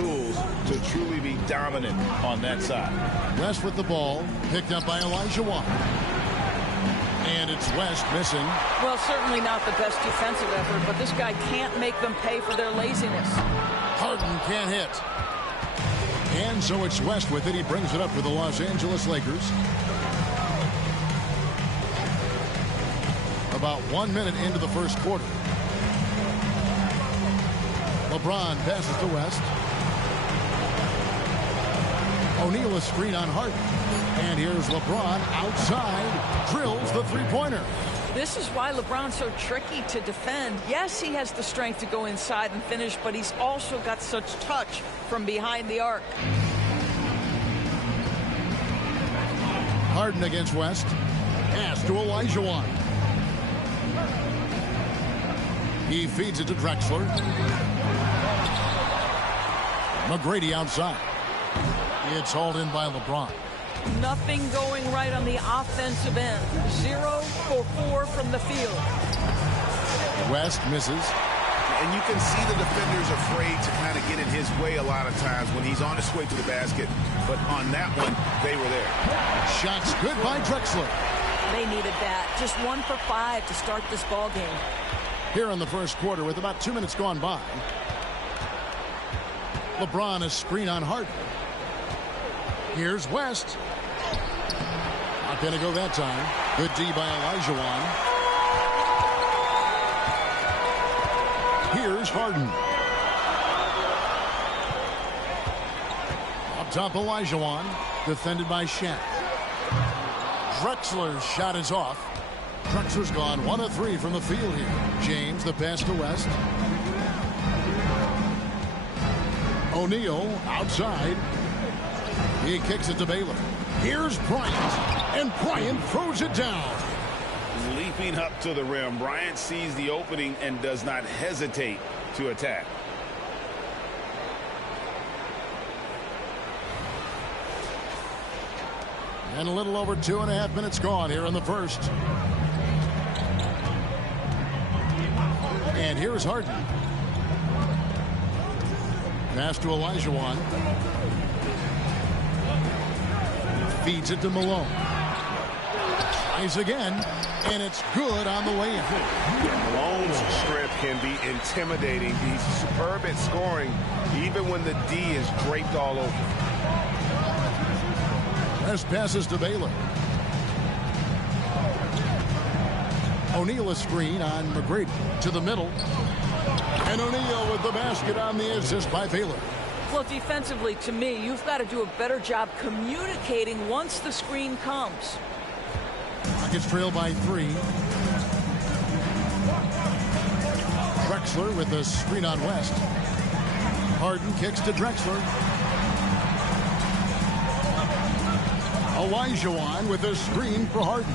tools to truly be dominant on that side. West with the ball, picked up by Olajuwon. And it's West missing. Well, certainly not the best defensive effort, but this guy can't make them pay for their laziness. Harden can't hit. And so it's West with it. He brings it up for the Los Angeles Lakers. About 1 minute into the first quarter. LeBron passes to West. O'Neal a screen on Harden. And here's LeBron outside. Drills the three-pointer. This is why LeBron's so tricky to defend. Yes, he has the strength to go inside and finish, but he's also got such touch from behind the arc. Harden against West. Pass to Olajuwon. He feeds it to Drexler. McGrady outside. It's hauled in by LeBron. Nothing going right on the offensive end. 0 for 4 from the field. West misses. And you can see the defenders afraid to kind of get in his way a lot of times when he's on his way to the basket. But on that one, they were there. Shots good by Drexler. They needed that. Just 1 for 5 to start this ball game. Here in the first quarter with about 2 minutes gone by. LeBron a screen on Harden. Here's West. Not going to go that time. Good D by Olajuwon. Here's Harden. Up top, Olajuwon. Defended by Shaq. Drexler's shot is off. Drexler's gone 1 of 3 from the field here. James, the pass to West. O'Neal outside. He kicks it to Baylor. Here's Bryant. And Bryant throws it down. Leaping up to the rim. Bryant sees the opening and does not hesitate to attack. And a little over 2.5 minutes gone here in the first. And here's Harden. Pass to Olajuwon. Feeds it to Malone. Tries again, and it's good on the way in. Yeah, Malone's strength can be intimidating. He's superb at scoring, even when the D is draped all over. West passes to Baylor. O'Neal a screen on McGrady to the middle. And O'Neal with the basket on the assist by Baylor. Well, defensively, to me, you've got to do a better job communicating once the screen comes. Rockets trail by 3. Drexler with the screen on West. Harden kicks to Drexler. Olajuwon with a screen for Harden.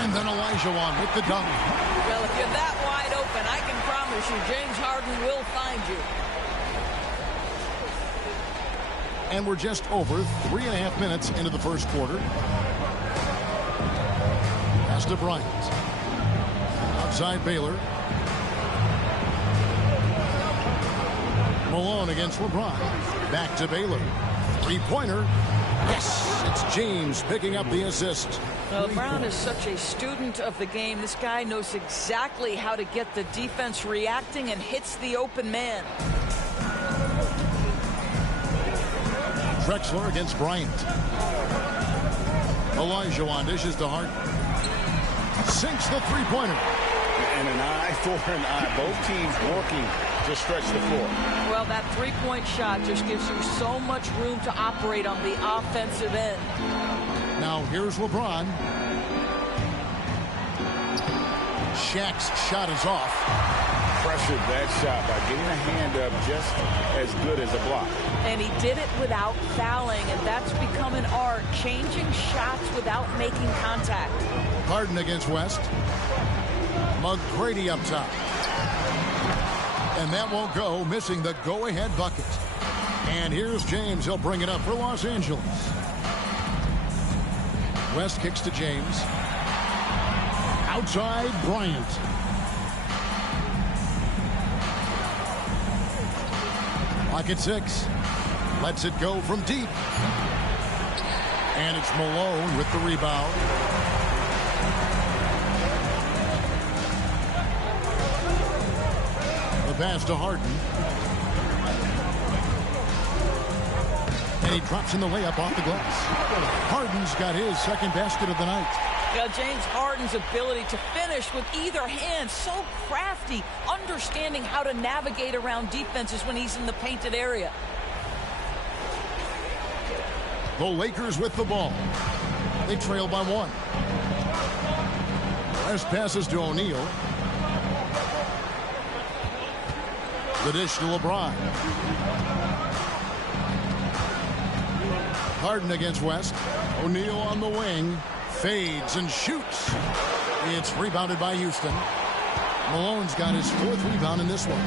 And then Olajuwon with the dunk. Well, if you're that wide open, I can promise you James Harden will find you. And we're just over 3.5 minutes into the first quarter. Pass to Bryant. Outside Baylor. Malone against LeBron. Back to Baylor. Three-pointer. Yes, it's James picking up the assist. Well, Brown is such a student of the game. This guy knows exactly how to get the defense reacting and hits the open man. Drexler against Bryant. Olajuwon dishes to Harden. Sinks the three-pointer. And an eye for an eye. Both teams working to stretch the floor. Well, that three-point shot just gives you so much room to operate on the offensive end. Now here's LeBron. Shaq's shot is off. Pressured that shot by getting a hand up just as good as a block. And he did it without fouling, and that's become an art, changing shots without making contact. Harden against West. McGrady up top. And that won't go, missing the go-ahead bucket. And here's James. He'll bring it up for Los Angeles. West kicks to James. Outside, Bryant. Clock at 6. Lets it go from deep. And it's Malone with the rebound. The pass to Harden. And he drops in the layup off the glass. Harden's got his second basket of the night. Yeah, James Harden's ability to finish with either hand, so crafty, understanding how to navigate around defenses when he's in the painted area. The Lakers with the ball. They trail by 1. West passes to O'Neal. The dish to LeBron. Harden against West. O'Neal on the wing. Fades and shoots. It's rebounded by Houston. Malone's got his 4th rebound in this one.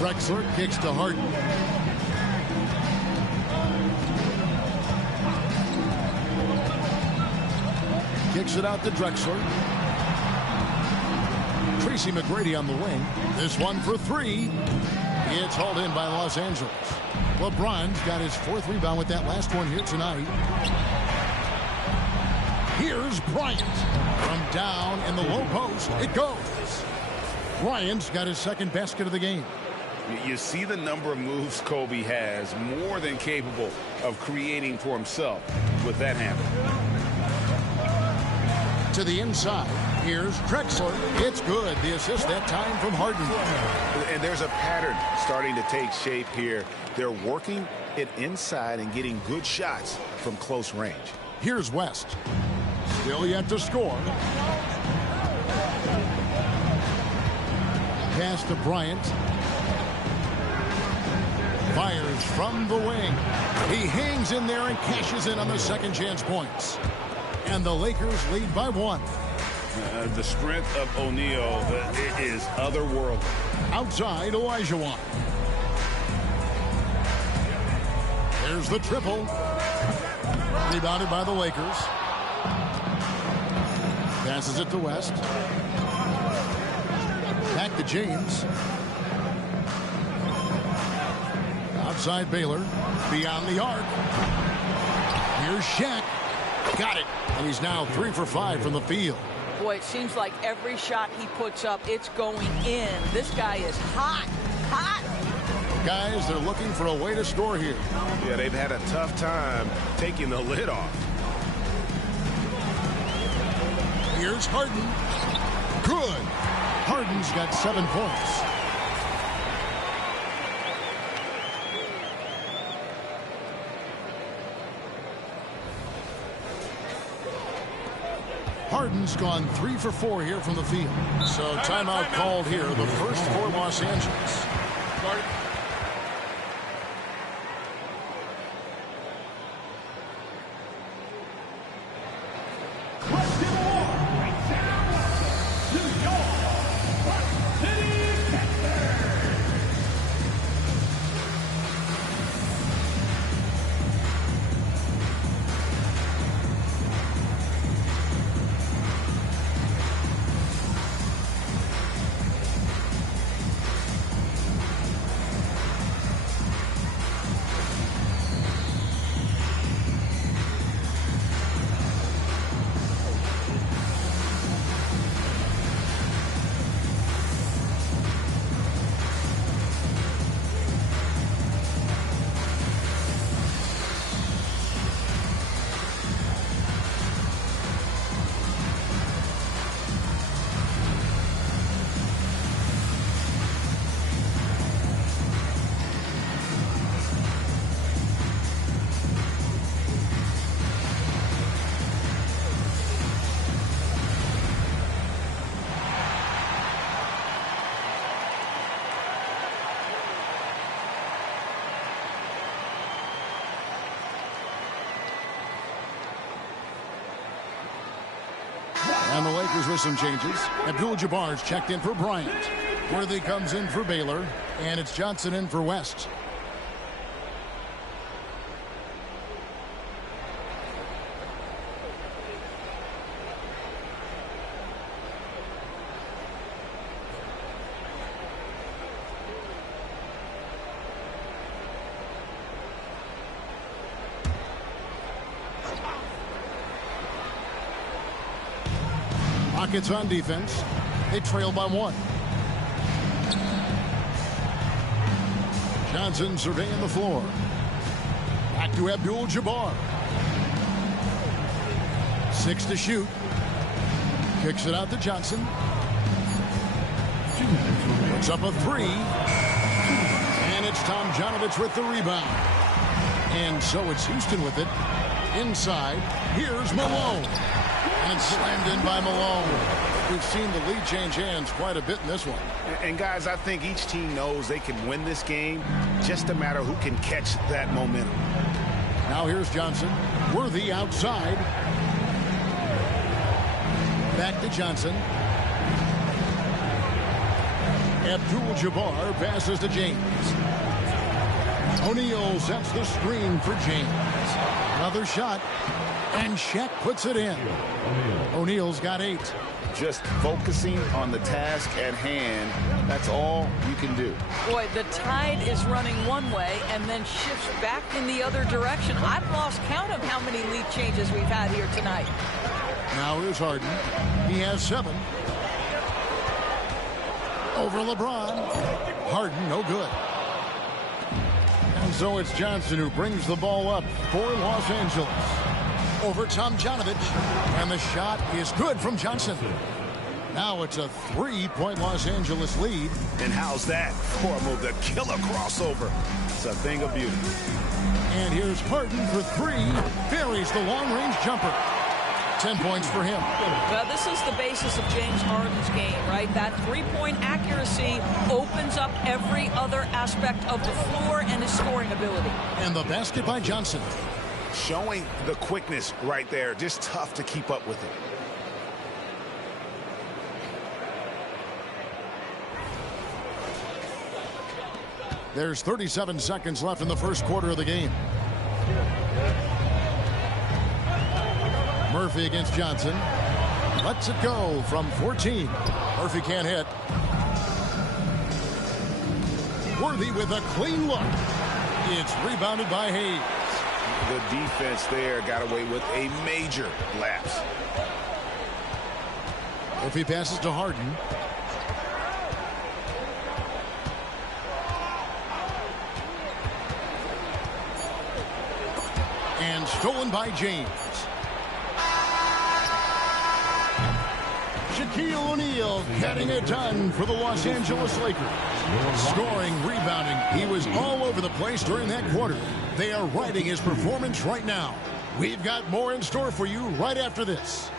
Drexler kicks to Harden. Kicks it out to Drexler. Tracy McGrady on the wing. This one for 3. It's hauled in by Los Angeles. LeBron's got his 4th rebound with that last one here tonight. Here's Bryant. From down in the low post, it goes. Bryant's got his 2nd basket of the game. You see the number of moves Kobe has, more than capable of creating for himself with that handle. To the inside. Here's Drexler. It's good. The assist that time from Harden. And there's a pattern starting to take shape here. They're working it inside and getting good shots from close range. Here's West. Still yet to score. Pass to Bryant. Fires from the wing. He hangs in there and cashes in on the second chance points. And the Lakers lead by 1. The strength of O'Neal is otherworldly. Outside, Olajuwon. There's the triple. Rebounded by the Lakers. Passes it to West. Back to James. Outside Baylor. Beyond the arc. Here's Shaq. Got it. And he's now 3 for 5 from the field. Boy, it seems like every shot he puts up, it's going in. This guy is hot, hot. Guys, they're looking for a way to score here. Yeah, they've had a tough time taking the lid off. Here's Harden. Good. Harden's got 7 points. Harden's gone 3 for 4 here from the field. So timeout called here, the first for Los Angeles. And the Lakers with some changes. Abdul-Jabbar's checked in for Bryant. Worthy comes in for Baylor. And it's Johnson in for West. Rockets on defense. They trail by 1. Johnson surveying the floor. Back to Abdul-Jabbar. 6 to shoot. Kicks it out to Johnson. Puts up a 3. And it's Tomjanovich with the rebound. And so it's Houston with it. Inside, here's Malone. And slammed in by Malone. We've seen the lead change hands quite a bit in this one. And guys, I think each team knows they can win this game. Just a matter who can catch that momentum. Now here's Johnson. Worthy outside. Back to Johnson. Abdul-Jabbar passes to James. O'Neal sets the screen for James. Another shot. And Shaq puts it in. O'Neal's got 8. Just focusing on the task at hand. That's all you can do. Boy, the tide is running one way and then shifts back in the other direction. I've lost count of how many lead changes we've had here tonight. Now here's Harden. He has 7. Over LeBron. Harden, no good. And so it's Johnson who brings the ball up for Los Angeles. Over Tomjanovich. And the shot is good from Johnson. Now it's a 3-point Los Angeles lead. And how's that for a move? The killer crossover. It's a thing of beauty. And here's Harden for 3. Buries the long-range jumper. 10 points for him. Well, this is the basis of James Harden's game, right? That three-point accuracy opens up every other aspect of the floor and his scoring ability. And the basket by Johnson. Showing the quickness right there. Just tough to keep up with it. There's 37 seconds left in the first quarter of the game. Murphy against Johnson. Lets it go from 14. Murphy can't hit. Worthy with a clean look. It's rebounded by Hayes. The defense there got away with a major lapse. Murphy passes to Harden. And stolen by James. Shaquille O'Neal getting it done for the Los Angeles Lakers. Scoring, rebounding. He was all over the place during that quarter. They are riding his performance right now. We've got more in store for you right after this.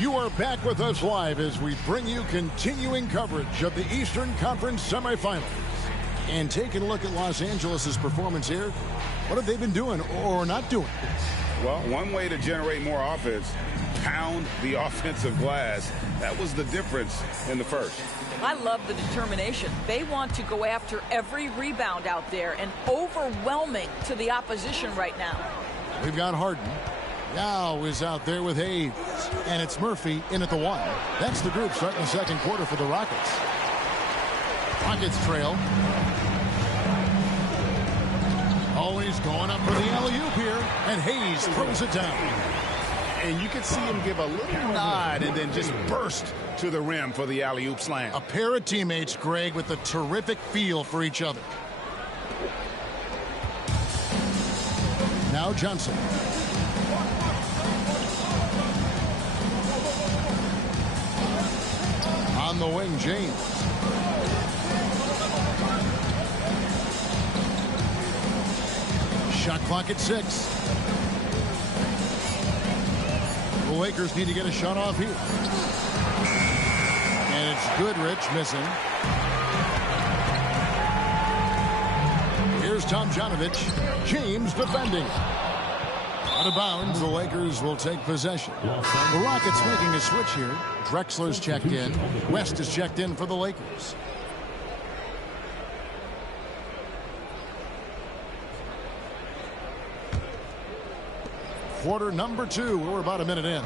You are back with us live as we bring you continuing coverage of the Eastern Conference semifinals. And taking a look at Los Angeles' performance here, what have they been doing or not doing? Well, one way to generate more offense, pound the offensive glass. That was the difference in the first. I love the determination. They want to go after every rebound out there and overwhelming to the opposition right now. We've got Harden. Yao is out there with Hayes. And it's Murphy in at the 1. That's the group starting the second quarter for the Rockets. Rockets trail. Always going up for the alley-oop here. And Hayes throws it down. And you can see him give a little nod and then just burst to the rim for the alley-oop slam. A pair of teammates, Greg, with a terrific feel for each other. Now Johnson. On the wing, James. Shot clock at 6. The Lakers need to get a shot off here. And it's Goodrich missing. Here's Tomjanovich. James defending. Out Out of bounds, the Lakers will take possession. The Rockets making a switch here. Drexler's checked in. West is checked in for the Lakers. Quarter number 2. We're about a minute in.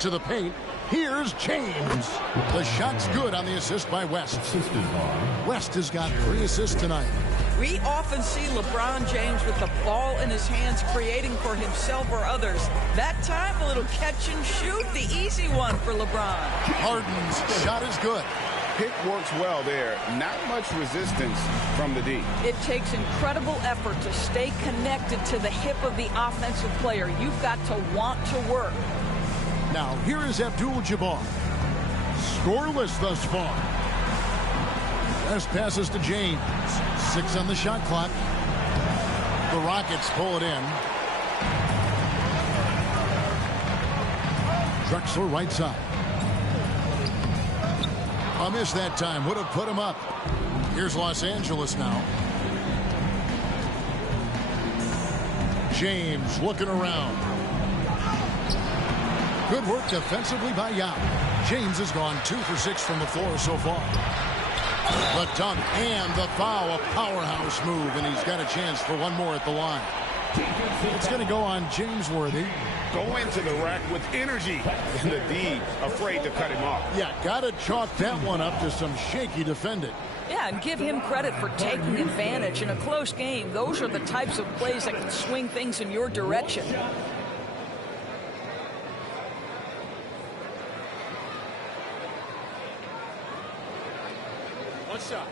To the paint. Here's James. The shot's good on the assist by West. West has got 3 assists tonight. We often see LeBron James with the ball in his hands creating for himself or others. That time, a little catch and shoot, the easy one for LeBron. Harden's shot is good. Pick works well there. Not much resistance from the D. It takes incredible effort to stay connected to the hip of the offensive player. You've got to want to work. Now, here is Abdul-Jabbar. Scoreless thus far. West passes to James. 6 on the shot clock. The Rockets pull it in. Drexler right side. A miss that time. Would have put him up. Here's Los Angeles now. James looking around. Good work defensively by Yao. James has gone 2 for 6 from the floor so far. The dunk and the foul, a powerhouse move, and he's got a chance for one more at the line. It's going to go on James Worthy. Go into the rack with energy, and the D afraid to cut him off. Yeah, got to chalk that one up to some shaky defending. Yeah, and give him credit for taking advantage in a close game. Those are the types of plays that can swing things in your direction. What's up?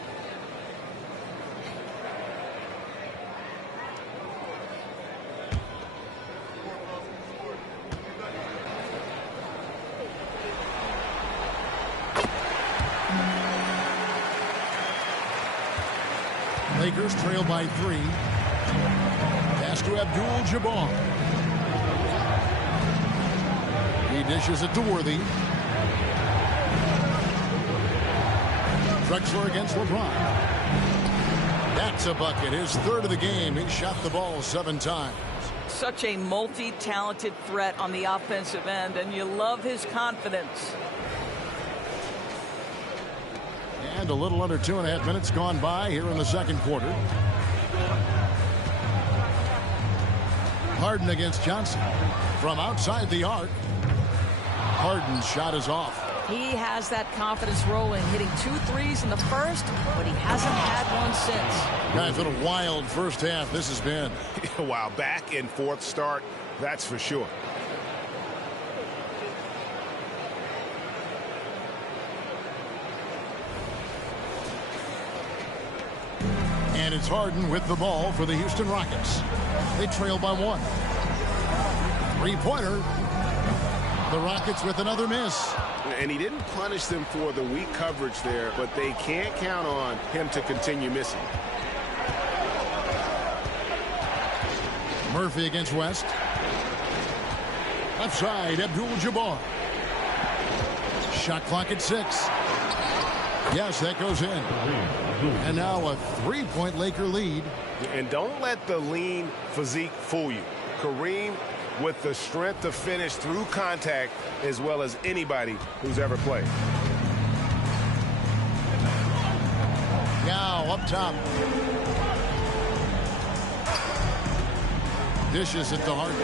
Lakers trail by 3. Pass to Abdul-Jabbar. He dishes it to Worthy. Drexler against LeBron. That's a bucket. His 3rd of the game. He shot the ball 7 times. Such a multi-talented threat on the offensive end, and you love his confidence. And a little under 2.5 minutes gone by here in the second quarter. Harden against Johnson. From outside the arc. Harden's shot is off. He has that confidence rolling, hitting 2 threes in the first, but he hasn't had one since. Guys, what a wild first half this has been. Wow, back and forth start, that's for sure. And it's Harden with the ball for the Houston Rockets. They trail by 1. 3-pointer. The Rockets with another miss. And he didn't punish them for the weak coverage there, but they can't count on him to continue missing. Murphy against West. Left side, Abdul-Jabbar. Shot clock at 6. Yes, that goes in. And now a 3-point Laker lead. And don't let the lean physique fool you. Kareem with the strength to finish through contact as well as anybody who's ever played. Now up top. Dishes it to Harden.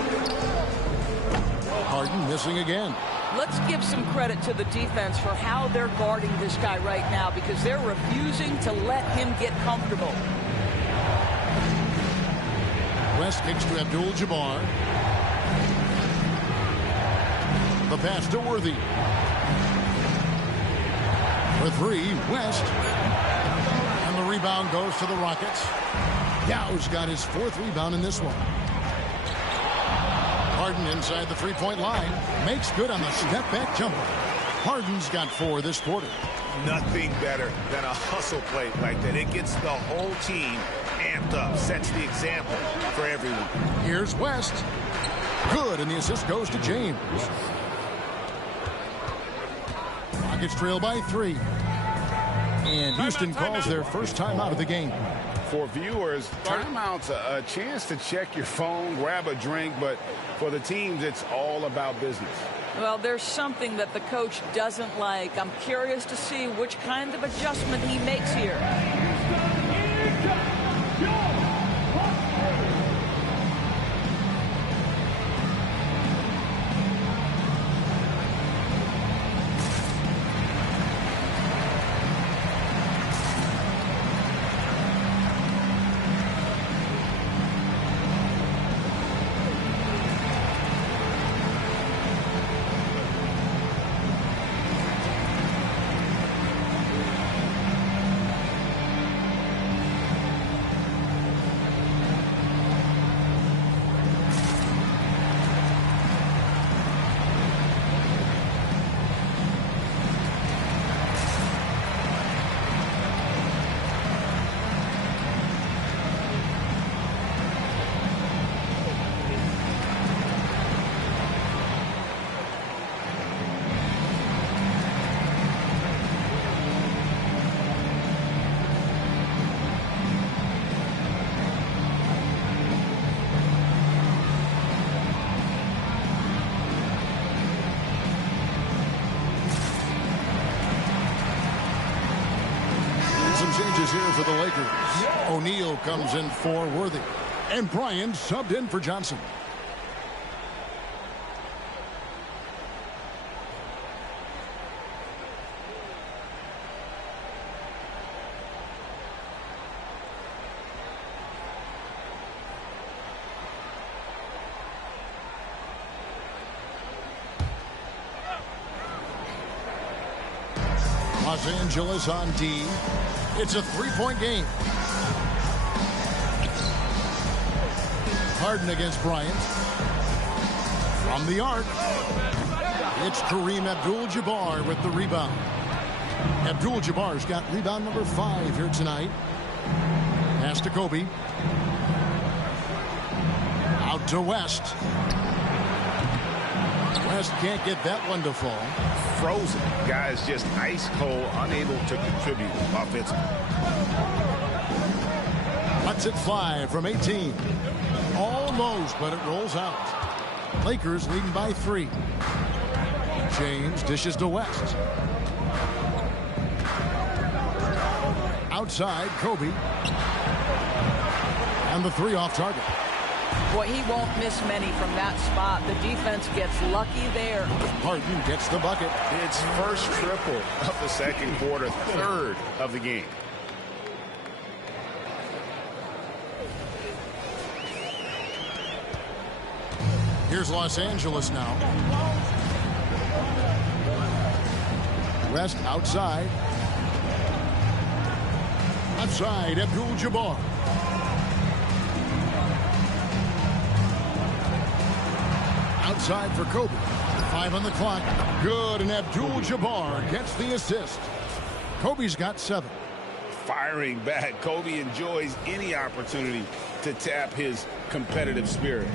Harden missing again. Let's give some credit to the defense for how they're guarding this guy right now, because they're refusing to let him get comfortable. West kicks to Abdul-Jabbar. The pass to Worthy. For 3, West. And the rebound goes to the Rockets. Yao's got his 4th rebound in this one. Harden inside the 3-point line. Makes good on the step-back jumper. Harden's got 4 this quarter. Nothing better than a hustle play like that. It gets the whole team amped up. Sets the example for everyone. Here's West. Good, and the assist goes to James. Rockets trail by 3. And Houston calls their first time out of the game. For viewers, timeout's a chance to check your phone, grab a drink, but for the teams, it's all about business. Well, there's something that the coach doesn't like. I'm curious to see which kind of adjustment he makes here. Changes here for the Lakers. O'Neal comes in for Worthy. And Bryant subbed in for Johnson. Los Angeles on D. It's a three-point game. Harden against Bryant. From the arc, it's Kareem Abdul-Jabbar with the rebound. Abdul-Jabbar's got rebound number 5 here tonight. Pass to Kobe. Out to West. West can't get that one to fall. Frozen. Guys just ice cold, unable to contribute offensively. Lets it fly from 18. Almost, but it rolls out. Lakers leading by 3. James dishes to West. Outside, Kobe. And the 3 off target. Boy, he won't miss many from that spot. The defense gets lucky there. Harden gets the bucket. It's first triple of the second quarter, third of the game. Here's Los Angeles now. West outside. Outside, Abdul-Jabbar. Outside for Kobe. 5 on the clock. Good, and Abdul-Jabbar gets the assist. Kobe's got 7. Firing back. Kobe enjoys any opportunity to tap his competitive spirit.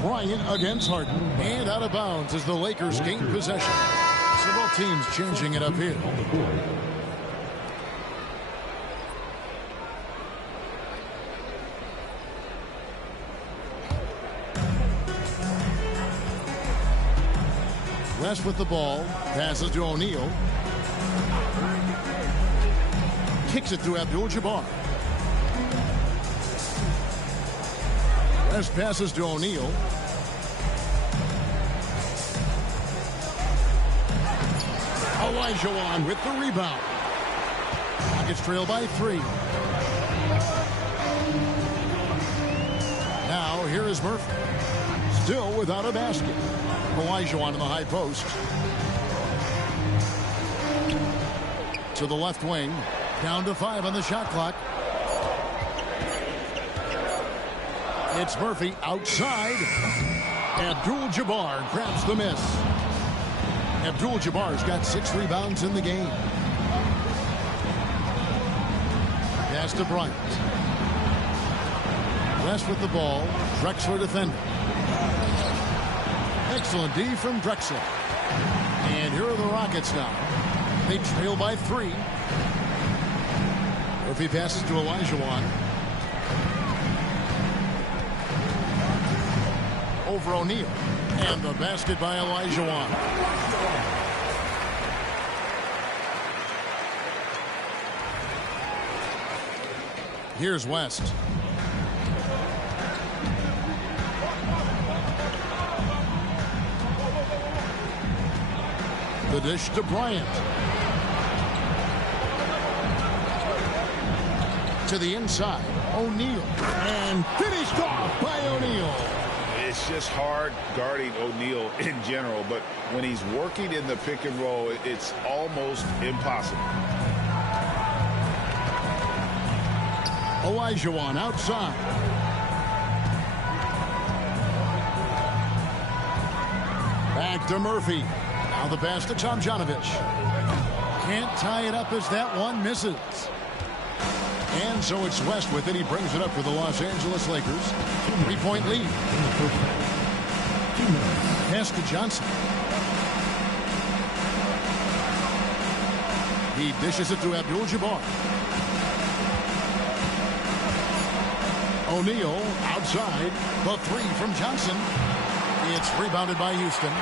Bryant against Harden. And out of bounds as the Lakers gain possession. So both teams changing it up here. West with the ball. Passes to O'Neal. Kicks it to Abdul-Jabbar. West passes to O'Neal. Olajuwon with the rebound. Rockets trail by 3. Now here is Murphy. Still without a basket. Olajuwon in the high post. To the left wing. Down to 5 on the shot clock. It's Murphy outside. Abdul-Jabbar grabs the miss. Abdul-Jabbar's got 6 rebounds in the game. Pass to Bryant. West with the ball. Drexler defending. Excellent D from Drexler. And here are the Rockets now. They trail by 3. Murphy passes to Olajuwon. Over O'Neal. And the basket by Olajuwon. Here's West. The dish to Bryant. To the inside. O'Neal. And finished off by O'Neal. It's just hard guarding O'Neal in general, but when he's working in the pick and roll, it's almost impossible. Olajuwon outside. Back to Murphy. Now the pass to Tomjanovich. Can't tie it up as that one misses. And so it's West with it. He brings it up for the Los Angeles Lakers. 3-point lead. Pass to Johnson. He dishes it to Abdul-Jabbar. O'Neal outside. The three from Johnson. It's rebounded by Houston.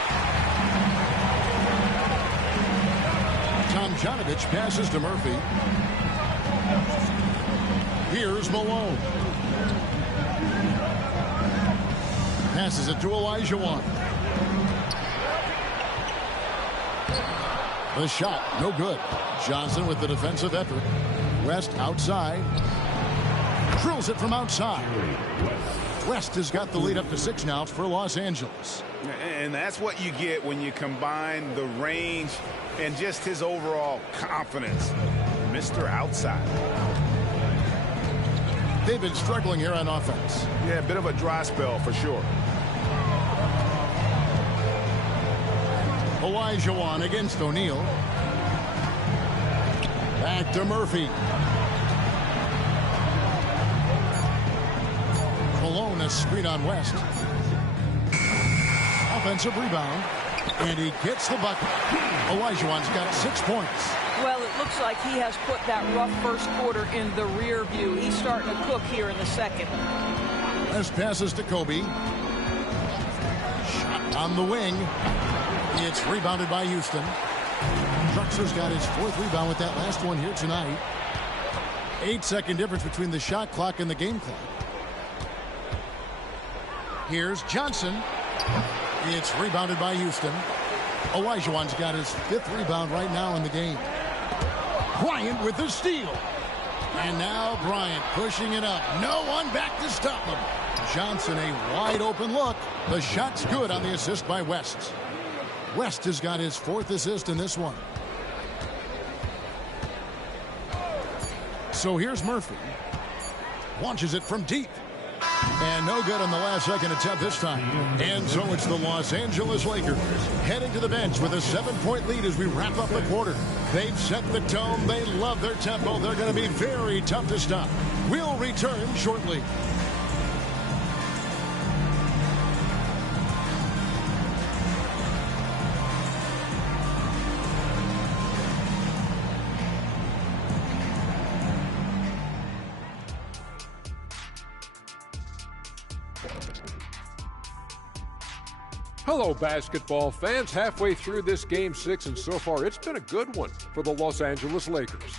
Tomjanovich passes to Murphy. Here's Malone. Passes it to Olajuwon. The shot, no good. Johnson with the defensive effort. West outside. Drills it from outside. West has got the lead up to 6 now for Los Angeles. And that's what you get when you combine the range and just his overall confidence. Mr. Outside. They've been struggling here on offense. Yeah, a bit of a dry spell for sure. Olajuwon against O'Neal. Back to Murphy. Malone a screen on West. Offensive rebound. And he gets the bucket. Olajuwon's got 6 points. Well, it looks like he has put that rough first quarter in the rear view. He's starting to cook here in the second. West passes to Kobe. Shot on the wing. It's rebounded by Houston. Drexler's got his 4th rebound with that last one here tonight. 8-second difference between the shot clock and the game clock. Here's Johnson. It's rebounded by Houston. Olajuwon's got his 5th rebound right now in the game. Bryant with the steal. And now Bryant pushing it up. No one back to stop him. Johnson a wide open look. The shot's good on the assist by West. West has got his 4th assist in this one. So here's Murphy. Launches it from deep. And no good on the last second attempt this time. And so it's the Los Angeles Lakers heading to the bench with a 7-point lead as we wrap up the quarter. They've set the tone. They love their tempo. They're going to be very tough to stop. We'll return shortly. Hello, basketball fans. Halfway through this Game 6, and so far it's been a good one for the Los Angeles Lakers.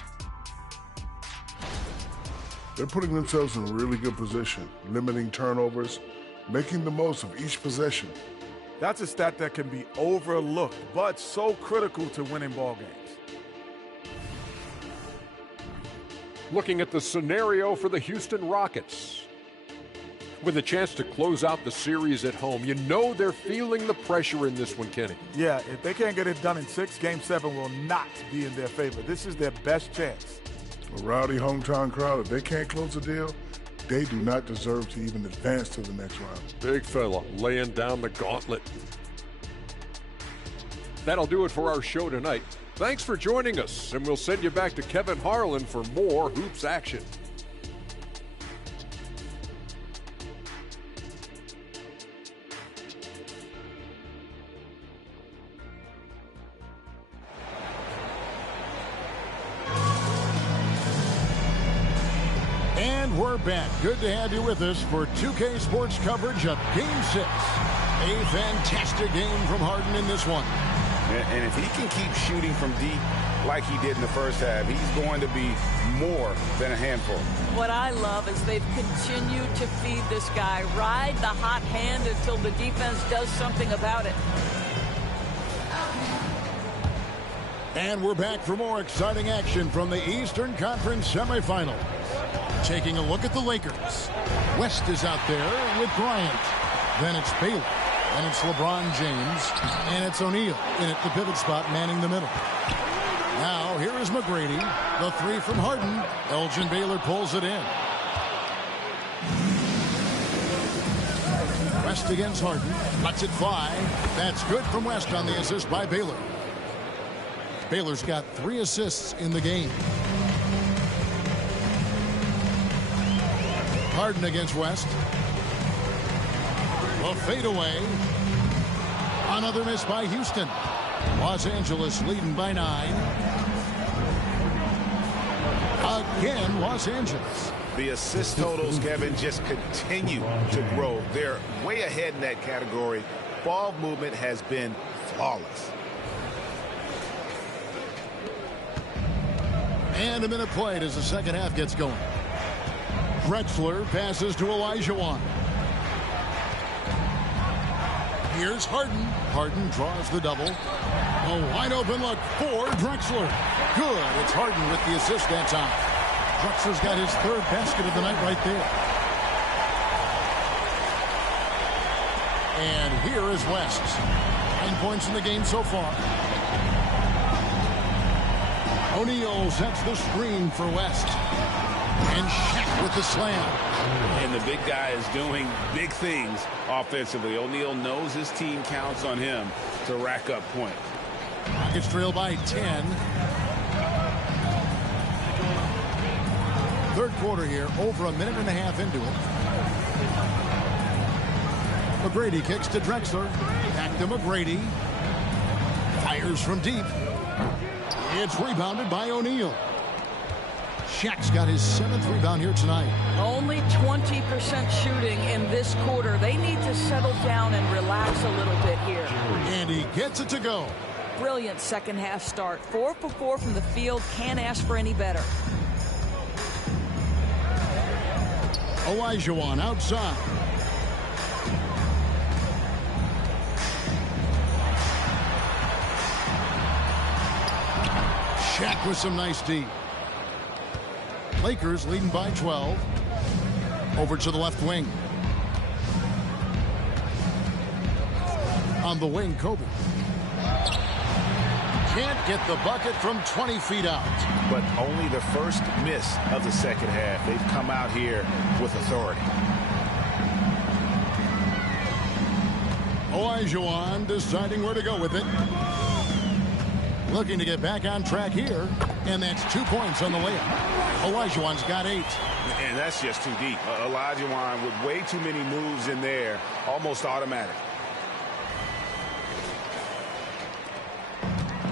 They're putting themselves in a really good position, limiting turnovers, making the most of each possession. That's a stat that can be overlooked, but so critical to winning ball games. Looking at the scenario for the Houston Rockets. With a chance to close out the series at home, you know they're feeling the pressure in this one, Kenny. Yeah, if they can't get it done in 6, Game 7 will not be in their favor. This is their best chance. A rowdy hometown crowd, if they can't close a deal, they do not deserve to even advance to the next round. Big fella laying down the gauntlet. That'll do it for our show tonight. Thanks for joining us, and we'll send you back to Kevin Harlan for more hoops action. are back. Good to have you with us for 2K Sports coverage of Game 6. A fantastic game from Harden in this one. And if he can keep shooting from deep like he did in the first half, he's going to be more than a handful. What I love is they've continued to feed this guy. Ride the hot hand until the defense does something about it. And we're back for more exciting action from the Eastern Conference semifinals. Taking a look at the Lakers. West is out there with Bryant. Then it's Baylor. And it's LeBron James. And it's O'Neal in at the pivot spot, manning the middle. Now, here is McGrady. The three from Harden. Elgin Baylor pulls it in. West against Harden. Lets it fly. That's good from West on the assist by Baylor. Baylor's got 3 assists in the game. Harden against West. A fadeaway. Another miss by Houston. Los Angeles leading by 9. Again, Los Angeles. The assist totals, Kevin, just continue to grow. They're way ahead in that category. Ball movement has been flawless. And a minute played as the second half gets going. Drexler passes to Olajuwon. Here's Harden. Harden draws the double. A wide open look for Drexler. Good. It's Harden with the assist that time. Drexler's got his 3rd basket of the night right there. And here is West. 9 points in the game so far. O'Neal sets the screen for West. And Shaq with the slam. And the big guy is doing big things offensively. O'Neal knows his team counts on him to rack up points. Rockets trail by 10. Third quarter here, over a minute and a half into it. McGrady kicks to Drexler. Back to McGrady. Fires from deep. It's rebounded by O'Neal. Shaq's got his 7th rebound here tonight. Only 20% shooting in this quarter. They need to settle down and relax a little bit here. And he gets it to go. Brilliant second half start. 4 for 4 from the field. Can't ask for any better. Olajuwon outside. Shaq with some nice D. Lakers leading by 12. Over to the left wing. On the wing, Kobe. Can't get the bucket from 20 feet out. But only the first miss of the second half. They've come out here with authority. Olajuwon deciding where to go with it. Looking to get back on track here. And that's 2 points on the layup. Olajuwon's got 8. And that's just too deep. Olajuwon with way too many moves in there. Almost automatic.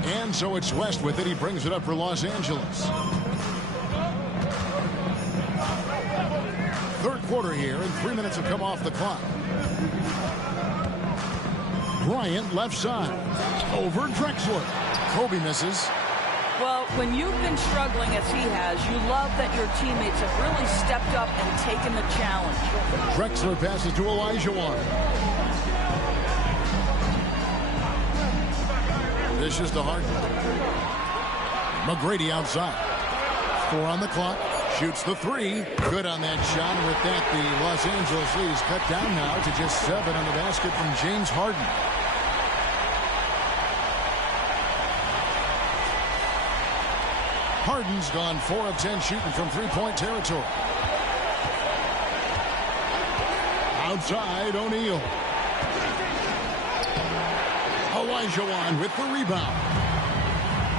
And so it's West with it. He brings it up for Los Angeles. Third quarter here, and 3 minutes have come off the clock. Bryant left side. Over Drexler. Kobe misses. Well, when you've been struggling as he has, you love that your teammates have really stepped up and taken the challenge. Drexler passes to Olajuwon. This is to Harden. McGrady outside. 4 on the clock. Shoots the 3. Good on that shot. And with that, the Los Angeles lead is cut down now to just 7 on the basket from James Harden. Harden's gone 4 of 10 shooting from 3-point territory. Outside, O'Neal. Olajuwon with the rebound.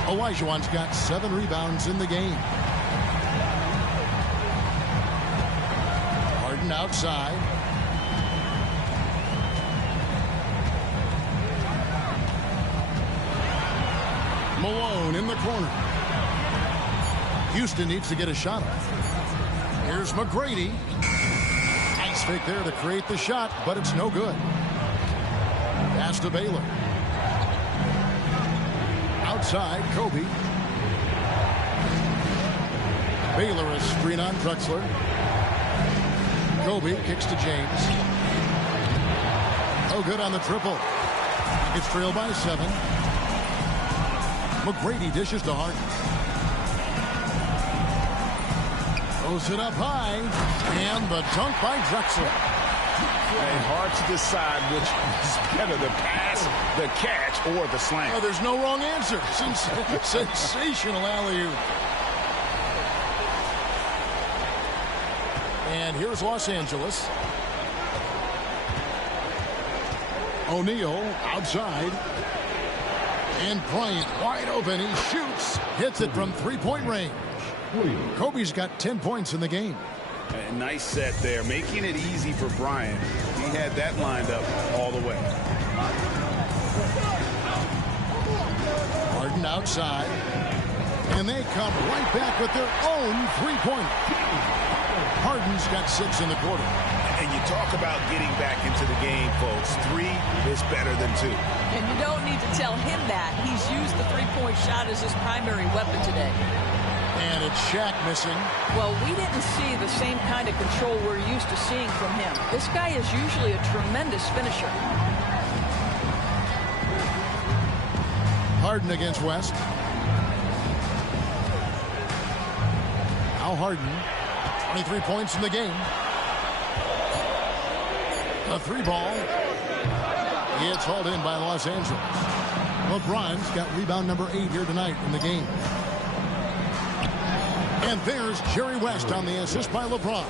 Olajuwon's got 7 rebounds in the game. Harden outside. Malone in the corner. Houston needs to get a shot off. Here's McGrady. Nice fake there to create the shot, but it's no good. Pass to Baylor. Outside, Kobe. Baylor is screen on Drexler. Kobe kicks to James. Oh, good on the triple. It's trailed by 7. McGrady dishes to Harden. Throws it up high. And the dunk by Drexler. And hard to decide which is better, the pass, the catch, or the slam. Oh, there's no wrong answer. Sensational alley-oop. And here's Los Angeles. O'Neal outside. And Bryant wide open. He shoots. Hits it from three-point range. Kobe's got 10 points in the game. A nice set there, making it easy for Bryant. He had that lined up all the way. Harden outside. And they come right back with their own three-pointer. Harden's got 6 in the quarter. And you talk about getting back into the game, folks. 3 is better than 2. And you don't need to tell him that. He's used the three-point shot as his primary weapon today. And it's Shaq missing. Well, we didn't see the same kind of control we're used to seeing from him. This guy is usually a tremendous finisher. Harden against West. Now Harden. 23 points in the game. A 3-ball. It's hauled in by Los Angeles. LeBron's got rebound number 8 here tonight in the game. And there's Jerry West on the assist by LeBron.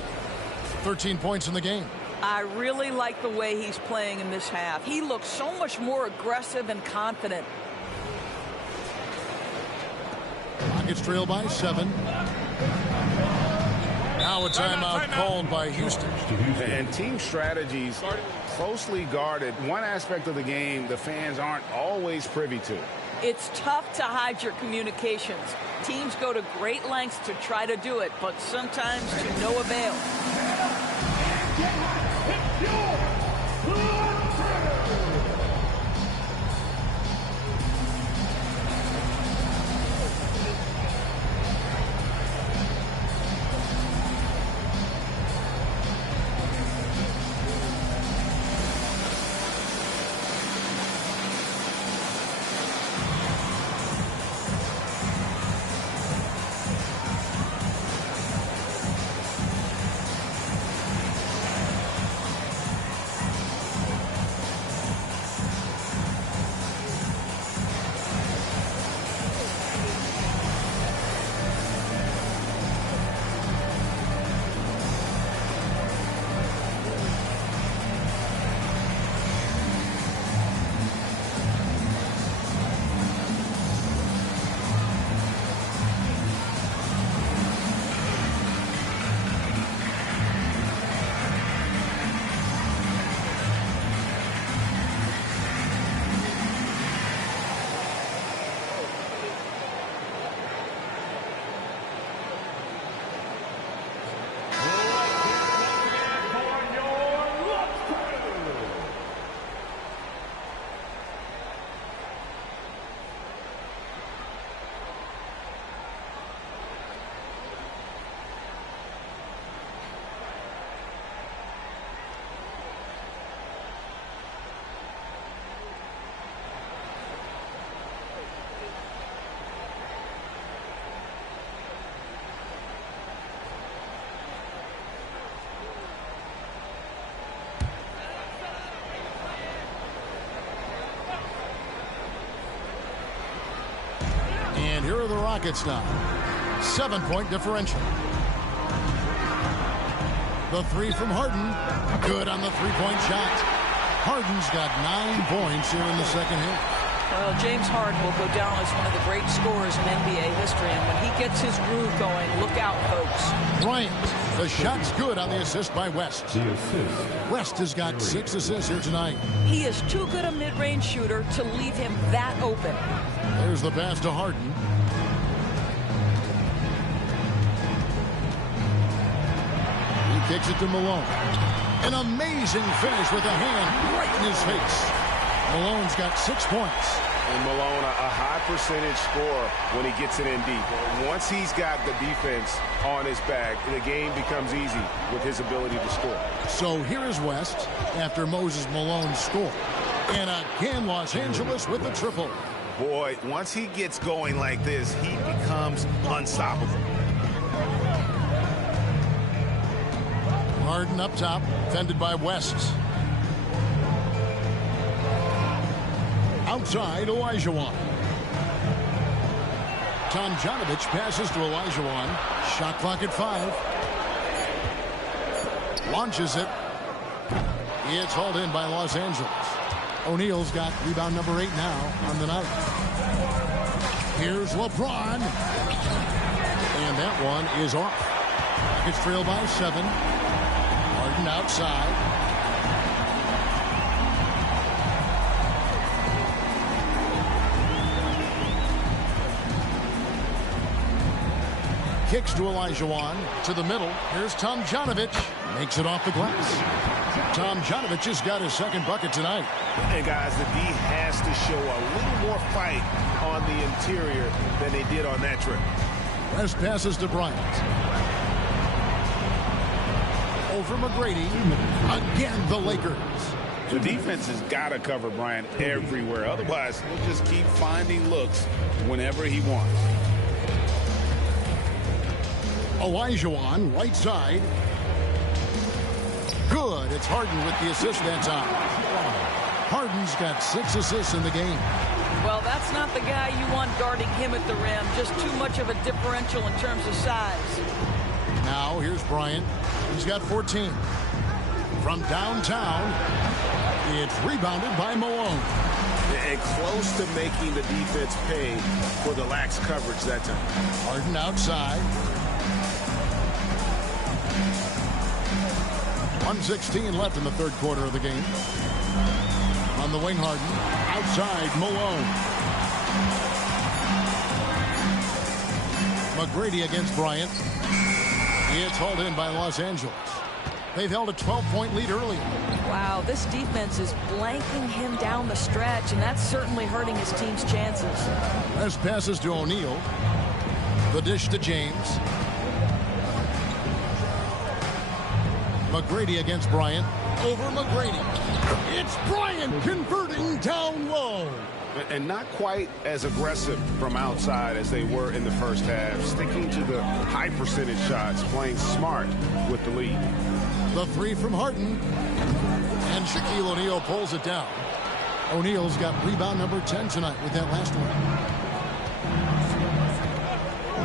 13 points in the game. I really like the way he's playing in this half. He looks so much more aggressive and confident. Rockets trail by 7. Now a timeout called by Houston. And team strategies closely guarded. One aspect of the game the fans aren't always privy to. It's tough to hide your communications. Teams go to great lengths to try to do it, but sometimes to no avail. And here are the Rockets now. 7-point differential. The 3 from Harden. Good on the three-point shot. Harden's got 9 points here in the second half. Well, James Harden will go down as one of the great scorers in NBA history, and when he gets his groove going, look out, folks. Bryant, the shot's good on the assist by West. West has got 6 assists here tonight. He is too good a mid-range shooter to leave him that open. There's the pass to Harden. Kicks it to Malone. An amazing finish with a hand right in his face. Malone's got 6 points. And Malone, a high percentage scorer when he gets it in deep. Once he's got the defense on his back, the game becomes easy with his ability to score. So here is West after Moses Malone's score. And again, Los Angeles with the triple. Boy, once he gets going like this, he becomes unstoppable. Harden up top, defended by West. Outside, Olajuwon. Tomjanovich passes to Olajuwon. Shot clock at 5. Launches it. It's hauled in by Los Angeles. O'Neal's got rebound number 8 now on the night. Here's LeBron. And that one is off. Rockets trail by 7. Harden outside. Kicks to Olajuwon to the middle. Here's Tomjanovich. Makes it off the glass. Tomjanovich has got his second bucket tonight. And guys, the D has to show a little more fight on the interior than they did on that trip. West passes to Bryant. Over McGrady. Again, the Lakers. The defense has got to cover Bryant everywhere. Otherwise, he'll just keep finding looks whenever he wants. Olajuwon, right side. Good. It's Harden with the assist that time. Harden's got 6 assists in the game. Well, that's not the guy you want guarding him at the rim. Just too much of a differential in terms of size. Now, here's Bryant. He's got 14. From downtown, it's rebounded by Malone. And close to making the defense pay for the lax coverage that time. Harden outside. 1:16 left in the third quarter of the game. On the wing, Harden. Outside, Malone. McGrady against Bryant. It's hauled in by Los Angeles. They've held a 12-point lead early. Wow, this defense is blanking him down the stretch, and that's certainly hurting his team's chances. West passes to O'Neal. The dish to James. McGrady against Bryant. Over McGrady. It's Bryant converting down low. And not quite as aggressive from outside as they were in the first half. Sticking to the high percentage shots, playing smart with the lead. The 3 from Harden. And Shaquille O'Neal pulls it down. O'Neal's got rebound number 10 tonight with that last one.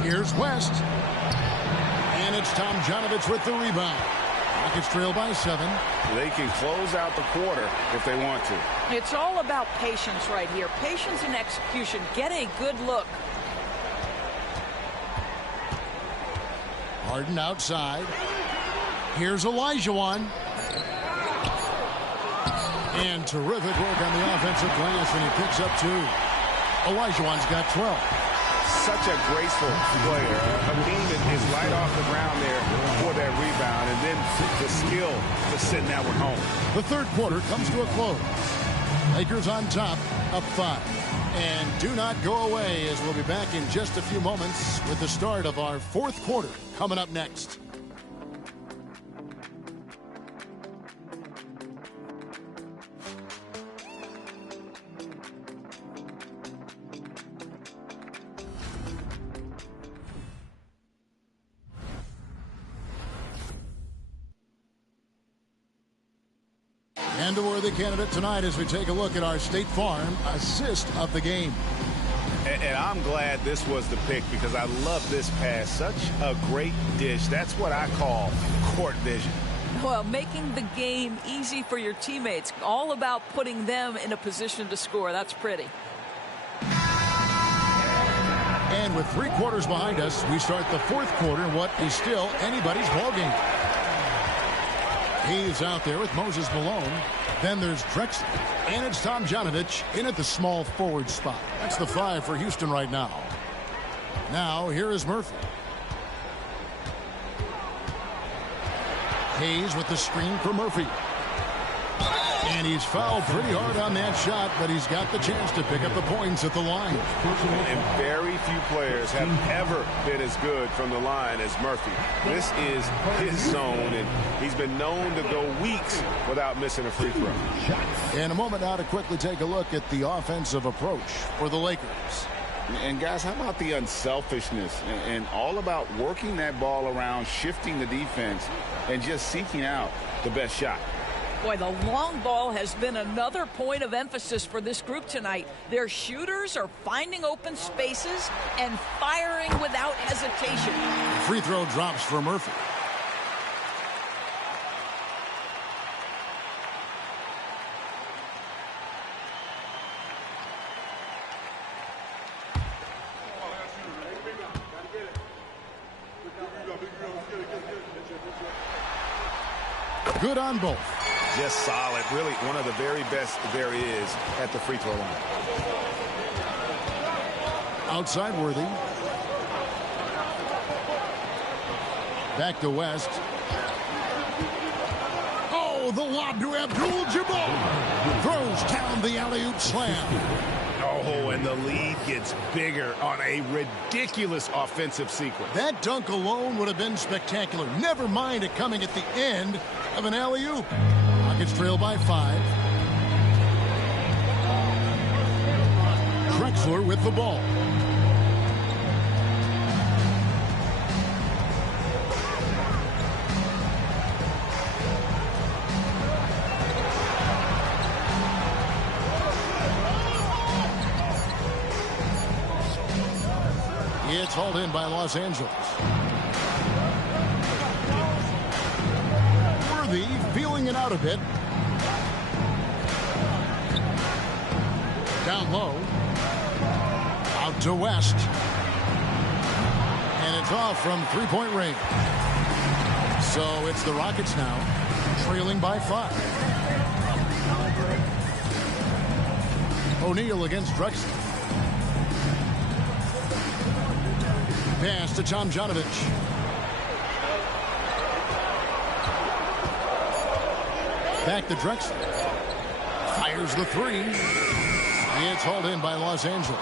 Here's West. And it's Tomjanovich with the rebound. Rockets trail by 7. They can close out the quarter if they want to. It's all about patience right here. Patience and execution. Get a good look. Harden outside. Here's Olajuwon. And terrific work on the offensive glass, and he picks up 2. Olajuwon's got 12. Such a graceful player. Amin is light off the ground there for that rebound, and then the skill to send that one home. The third quarter comes to a close. Lakers on top, up 5. And do not go away, as we'll be back in just a few moments with the start of our fourth quarter coming up next. And a worthy candidate tonight as we take a look at our State Farm assist of the game. And I'm glad this was the pick because I love this pass. Such a great dish. That's what I call court vision. Well, making the game easy for your teammates. All about putting them in a position to score. That's pretty. And with 3 quarters behind us, we start the fourth quarter in what is still anybody's ballgame. He's out there with Moses Malone. Then there's Drexler. And it's Tomjanovich in at the small forward spot. That's the 5 for Houston right now. Now, here is Murphy. Hayes with the screen for Murphy. And he's fouled pretty hard on that shot, but he's got the chance to pick up the points at the line. And very few players have ever been as good from the line as Murphy. This is his zone, and he's been known to go weeks without missing a free throw. In a moment now to quickly take a look at the offensive approach for the Lakers. And guys, how about the unselfishness and all about working that ball around, shifting the defense, and just seeking out the best shot. Boy, the long ball has been another point of emphasis for this group tonight. Their shooters are finding open spaces and firing without hesitation. Free throw drops for Murphy. Good on both. Just solid. Really one of the very best there is at the free throw line. Outside Worthy. Back to West. Oh, the lob to Abdul-Jabbar. Throws down the alley-oop slam. Oh, and the lead gets bigger on a ridiculous offensive sequence. That dunk alone would have been spectacular. Never mind it coming at the end of an alley-oop. Rockets trail by 5. Drexler with the ball. It's hauled in by Los Angeles. Worthy feeling it out a bit. Down low. Out to West. And it's off from three-point range. So it's the Rockets now, trailing by 5. O'Neal against Drexler. Pass to Tomjanovich. Back to Drexler. Fires the 3. It's hauled in by Los Angeles.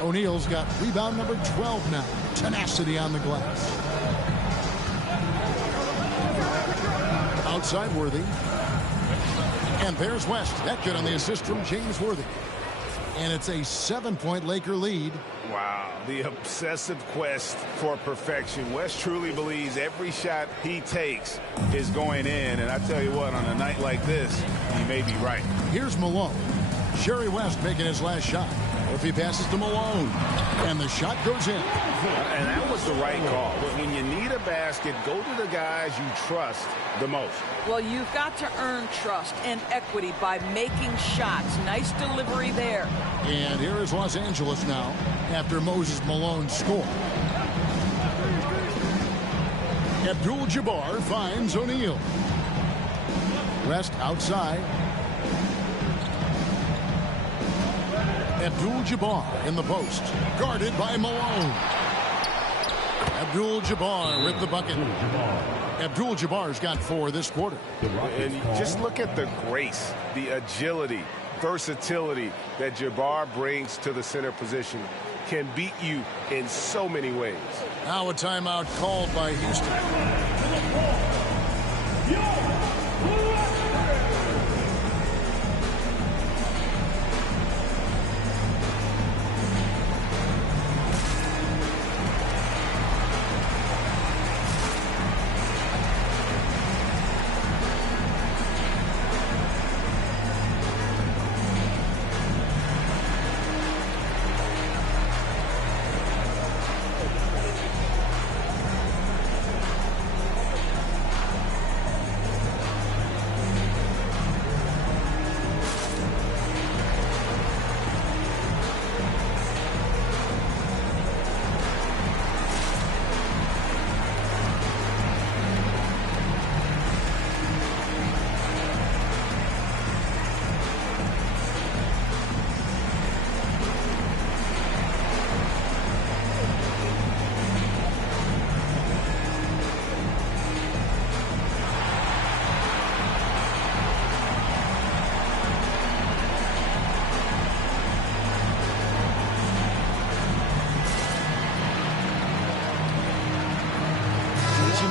O'Neal's got rebound number 12 now. Tenacity on the glass. Outside Worthy. And there's West. That good on the assist from James Worthy. And it's a 7-point Laker lead. Wow, the obsessive quest for perfection. West truly believes every shot he takes is going in. And I tell you what, on a night like this, he may be right. Here's Malone. Jerry West making his last shot. If he passes to Malone. And the shot goes in. And that was the right call. But when you need a basket, go to the guys you trust the most. Well, you've got to earn trust and equity by making shots. Nice delivery there. And here is Los Angeles now after Moses Malone scored. Abdul-Jabbar finds O'Neal. West outside. Abdul-Jabbar in the post. Guarded by Malone. Abdul-Jabbar with the bucket. Abdul-Jabbar's got 4 this quarter. And just look at the grace, the agility, versatility that Jabbar brings to the center position. Can beat you in so many ways. Now a timeout called by Houston.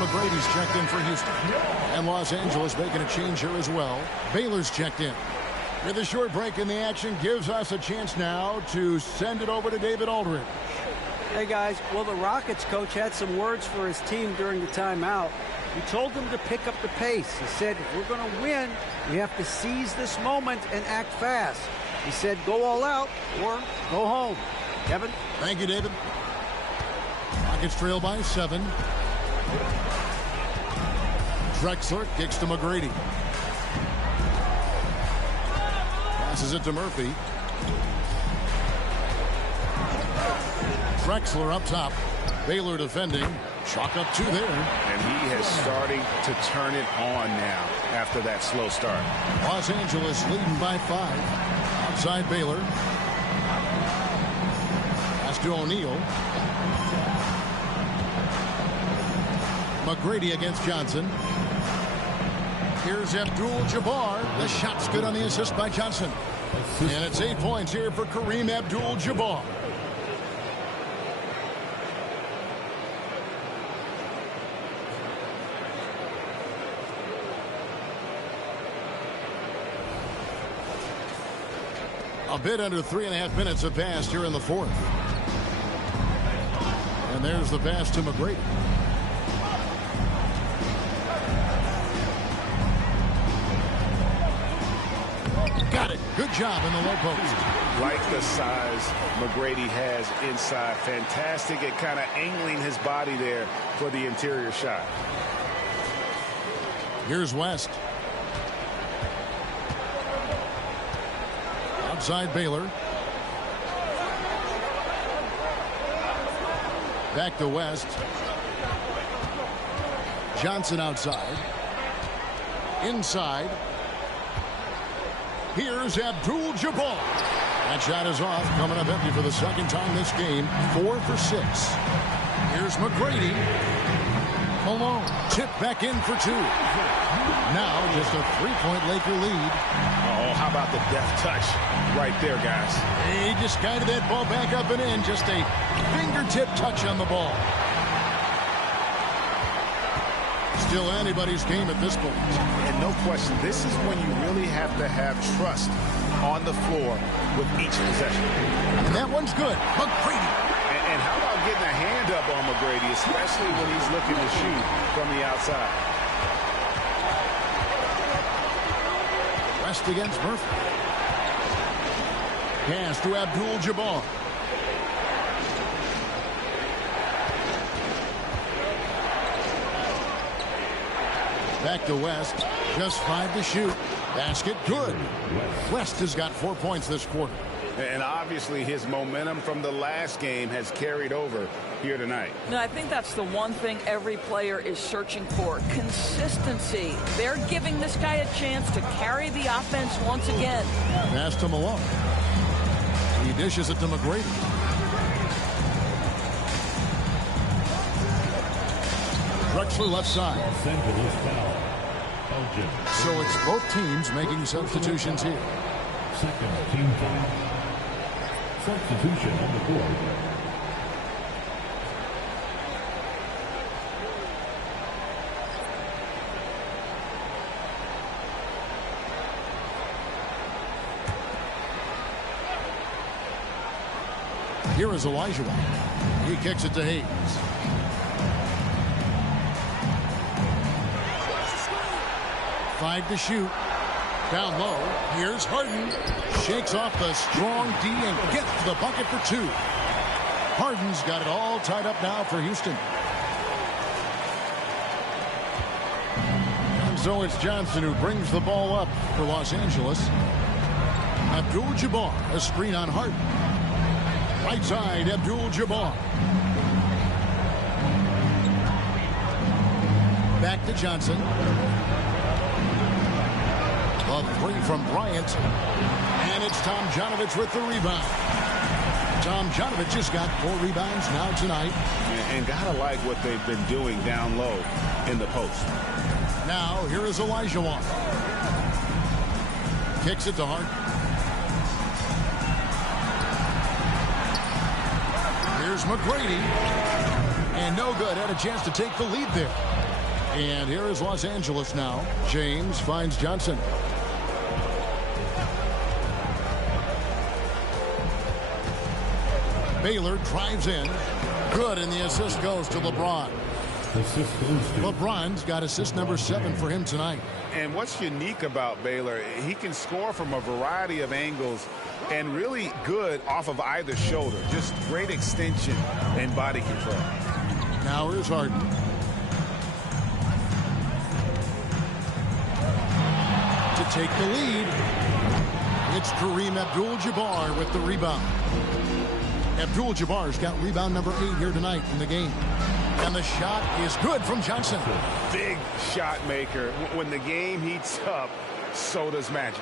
McGrady's checked in for Houston. And Los Angeles making a change here as well. Baylor's checked in. With a short break in the action, gives us a chance now to send it over to David Aldridge. Hey, guys. Well, the Rockets coach had some words for his team during the timeout. He told them to pick up the pace. He said, if we're going to win, we have to seize this moment and act fast. He said, go all out or go home. Kevin? Thank you, David. Rockets trail by 7. Drexler kicks to McGrady. Passes it to Murphy. Drexler up top. Baylor defending. Chalk up 2 there. And he is starting to turn it on now after that slow start. Los Angeles leading by 5. Outside Baylor. Pass to O'Neal. McGrady against Johnson. Here's Abdul-Jabbar. The shot's good on the assist by Johnson. And it's 8 points here for Kareem Abdul-Jabbar. A bit under 3.5 minutes have passed here in the 4th. And there's the pass to McGrady. Got it. Good job in the low post. Like the size McGrady has inside. Fantastic at kind of angling his body there for the interior shot. Here's West. Outside Baylor. Back to West. Johnson outside. Inside. Here's Abdul-Jabbar. That shot is off. Coming up empty for the second time this game. 4 for 6. Here's McGrady. Malone. Tip back in for 2. Now just a 3-point Laker lead. Oh, how about the deft touch right there, guys? He just guided that ball back up and in. Just a fingertip touch on the ball. Still anybody's game at this point. And no question, this is when you really have to have trust on the floor with each possession. And that one's good. McGrady. And how about getting a hand up on McGrady, especially when he's looking to shoot from the outside? West against Murphy. Pass to Abdul-Jabbar. Back to West. Just 5 to shoot. Basket good. West has got 4 points this quarter. And obviously his momentum from the last game has carried over here tonight. No, I think that's the one thing every player is searching for. Consistency. They're giving this guy a chance to carry the offense once again. Pass to Malone. He dishes it to McGrady. Drexler left side. So it's both teams making substitutions here. Second team foul. Substitution on the court. Here is Elijah. He kicks it to Hayes. Five to shoot. Down low. Here's Harden. Shakes off the strong D and gets to the bucket for 2. Harden's got it all tied up now for Houston. And so it's Johnson who brings the ball up for Los Angeles. Abdul-Jabbar, a screen on Harden. Right side, Abdul-Jabbar. Back to Johnson. A 3 from Bryant. And it's Tomjanovich with the rebound. Tomjanovich has got 4 rebounds now tonight. And gotta like what they've been doing down low in the post. Now, here is Elijah Wan. Kicks it to Hart. Here's McGrady. And no good. Had a chance to take the lead there. And here is Los Angeles now. James finds Johnson. Baylor drives in. Good, and the assist goes to LeBron. LeBron's got assist number 7 for him tonight. And what's unique about Baylor, he can score from a variety of angles and really good off of either shoulder. Just great extension and body control. Now here's Harden. To take the lead, it's Kareem Abdul-Jabbar with the rebound. Abdul-Jabbar's got rebound number 8 here tonight in the game. And the shot is good from Johnson. Big shot maker. When the game heats up, so does Magic.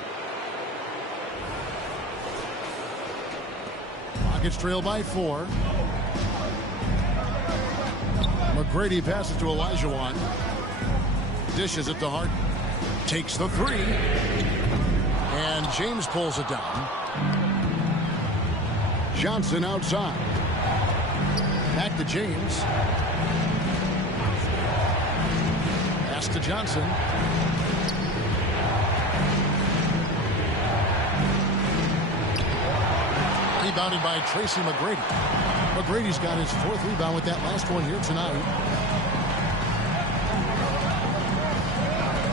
Rockets trail by 4. McGrady passes to Olajuwon. Dishes it to Harden. Takes the 3. And James pulls it down. Johnson outside. Back to James. Pass to Johnson. Rebounded by Tracy McGrady. McGrady's got his 4th rebound with that last one here tonight.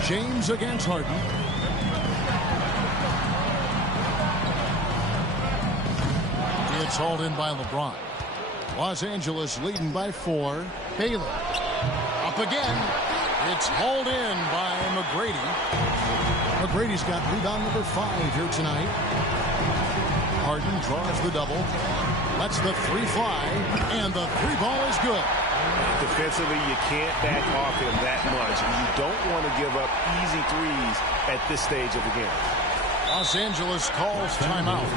James against Harden. It's hauled in by LeBron. Los Angeles leading by 4. Baylor up again. It's hauled in by McGrady. McGrady's got rebound number 5 here tonight. Harden draws the double. Lets the 3 fly. And the 3 ball is good. Defensively, you can't back off him that much. And you don't want to give up easy threes at this stage of the game. Los Angeles calls timeout.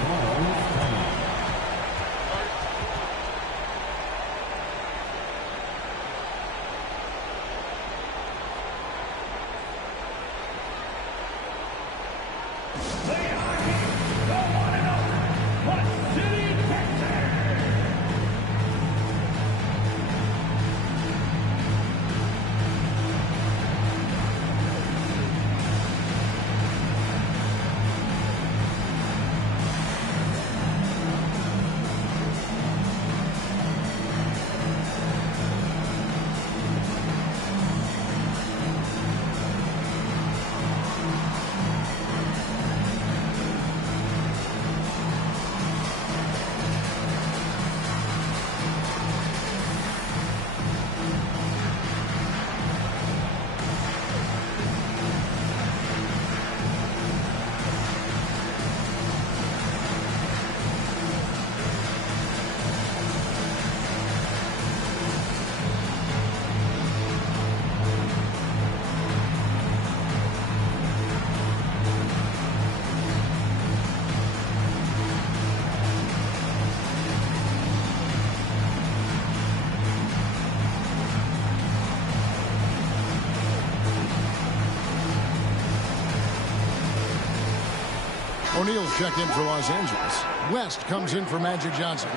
O'Neal's checked in for Los Angeles. West comes in for Magic Johnson.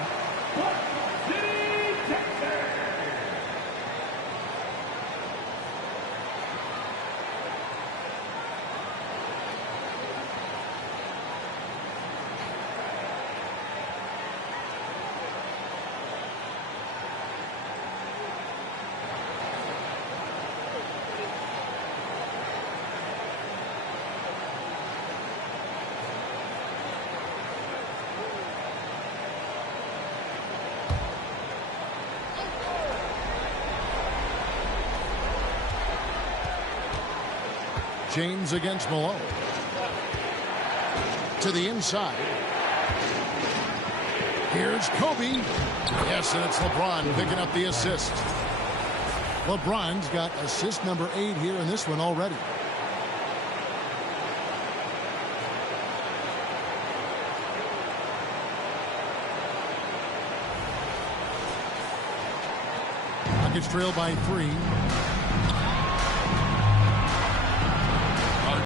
James against Malone. To the inside. Here's Kobe. Yes, and it's LeBron picking up the assist. LeBron's got assist number 8 here in this one already. Rockets trail by 3.